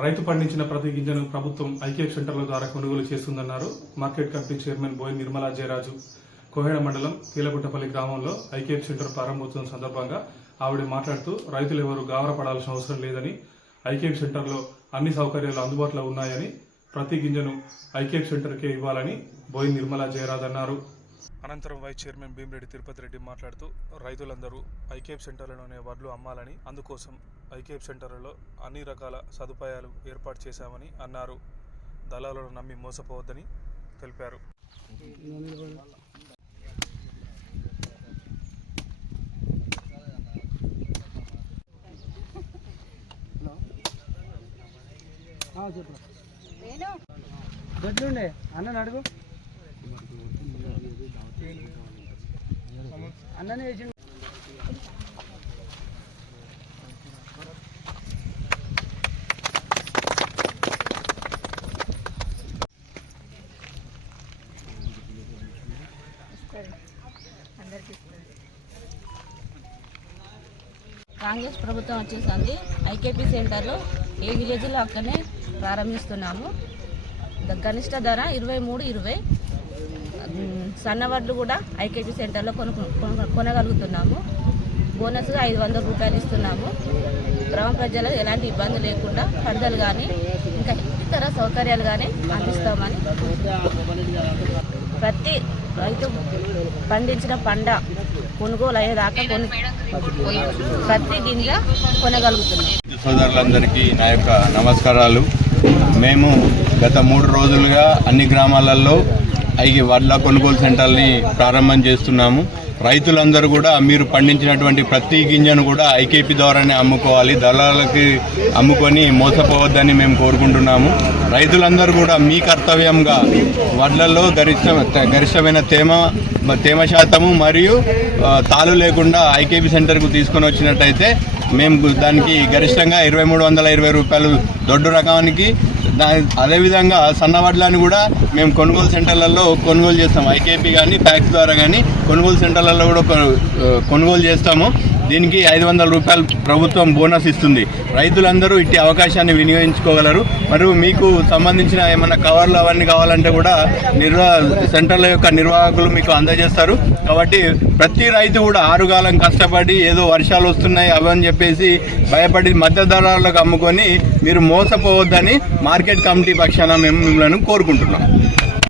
రైతు పండించిన ప్రతి గింజను ప్రభుత్వం ఐకేప్ సెంటర్ల ద్వారా కొనుగోలు చేస్తుందన్నారు మార్కెట్ కమిటీ చైర్మన్ బోయ్ నిర్మలా జయరాజు. కోహెడ మండలం కీలగుట్టపల్లి గ్రామంలో ఐకేప్ సెంటర్ ప్రారంభోత్సవం సందర్భంగా ఆవిడ మాట్లాడుతూ రైతులు ఎవరు గావరపడాల్సిన అవసరం లేదని ఐకేప్ సెంటర్లో అన్ని సౌకర్యాలు అందుబాటులో ఉన్నాయని ప్రతి గింజను ఐకేప్ సెంటర్కే ఇవ్వాలని బోయ్ నిర్మలా జయరాజ్ అన్నారు. అనంతరం వైస్ చైర్మన్ భీమిరెడ్డి తిరుపతి రెడ్డి మాట్లాడుతూ రైతులందరూ ఐకేప్ సెంటర్లలోనే వడ్లు అమ్మాలని అందుకోసం ఐకేప్ సెంటర్లలో అన్ని రకాల సదుపాయాలు ఏర్పాటు చేశామని అన్నారు. దళాలను నమ్మి మోసపోవద్దని తెలిపారు. ఎట్లుండే అన్న అడుగు. అన్ననే వేసి కాంగ్రెస్ ప్రభుత్వం వచ్చేసింది ఐకేపీ సెంటర్లో ఏ విలేజ్లో అక్కడనే ప్రారంభిస్తున్నాము. కనిష్ట ధర ఇరవై మూడు ఇరవై. సన్నవడ్లు కూడా ఐకేజీ సెంటర్లో కొను కొను- కొనగలుగుతున్నాము. బోనస్గా ఐదు వందల రూపాయలు ఇస్తున్నాము. గ్రామ ప్రజలకు ఎలాంటి ఇబ్బంది లేకుండా పంటలు కానీ ఇంకా ఇతర సౌకర్యాలు కానీ అందిస్తామని ప్రతి రైతు పండించిన పంట కొనుగోలు అయ్యేదాకా కొను ప్రతి గింజ కొనగలుగుతున్నాం. సోదరులందరికీ నా యొక్క నమస్కారాలు. మేము గత మూడు రోజులుగా అన్ని గ్రామాలలో ఐ వడ్ల కొనుగోలు సెంటర్ని ప్రారంభం చేస్తున్నాము. రైతులందరూ కూడా మీరు పండించినటువంటి ప్రతి గింజను కూడా ఐకేపీ ద్వారానే అమ్ముకోవాలి. దళాలకి అమ్ముకొని మోసపోవద్దని మేము కోరుకుంటున్నాము. రైతులందరూ కూడా మీ కర్తవ్యంగా వడ్లలో గరిష్ట గరిష్టమైన తేమ తేమ శాతము మరియు ఆ, తాలు లేకుండా ఐకేపీ సెంటర్కు తీసుకొని వచ్చినట్టయితే మేము దానికి గరిష్టంగా ఇరవై మూడు వందల ఇరవై రూపాయలు దొడ్డు రకానికి అదేవిధంగా సన్నవడ్లను కూడా మేము కొనుగోలు సెంటర్లలో కొనుగోలు చేస్తాము. ఐకేపీ కానీ ప్యాక్స్ ద్వారా కానీ కొనుగోలు సెంటర్లలో కూడా కొనుగోలు చేస్తాము. దీనికి ఐదు వందల రూపాయలు ప్రభుత్వం బోనస్ ఇస్తుంది. రైతులందరూ ఇట్టి అవకాశాన్ని వినియోగించుకోగలరు. మరియు మీకు సంబంధించిన ఏమైనా కవర్లు అవన్నీ కావాలంటే కూడా నిర్వా సెంటర్ల యొక్క నిర్వాహకులు మీకు అందజేస్తారు. కాబట్టి ప్రతి రైతు కూడా ఆరుగాలం కష్టపడి ఏదో వర్షాలు వస్తున్నాయి అవని చెప్పేసి భయపడి మధ్య ధరలకు అమ్ముకొని మీరు మోసపోవద్దని మార్కెట్ కమిటీ పక్షాన మేము మిమ్మల్ని కోరుకుంటున్నాం.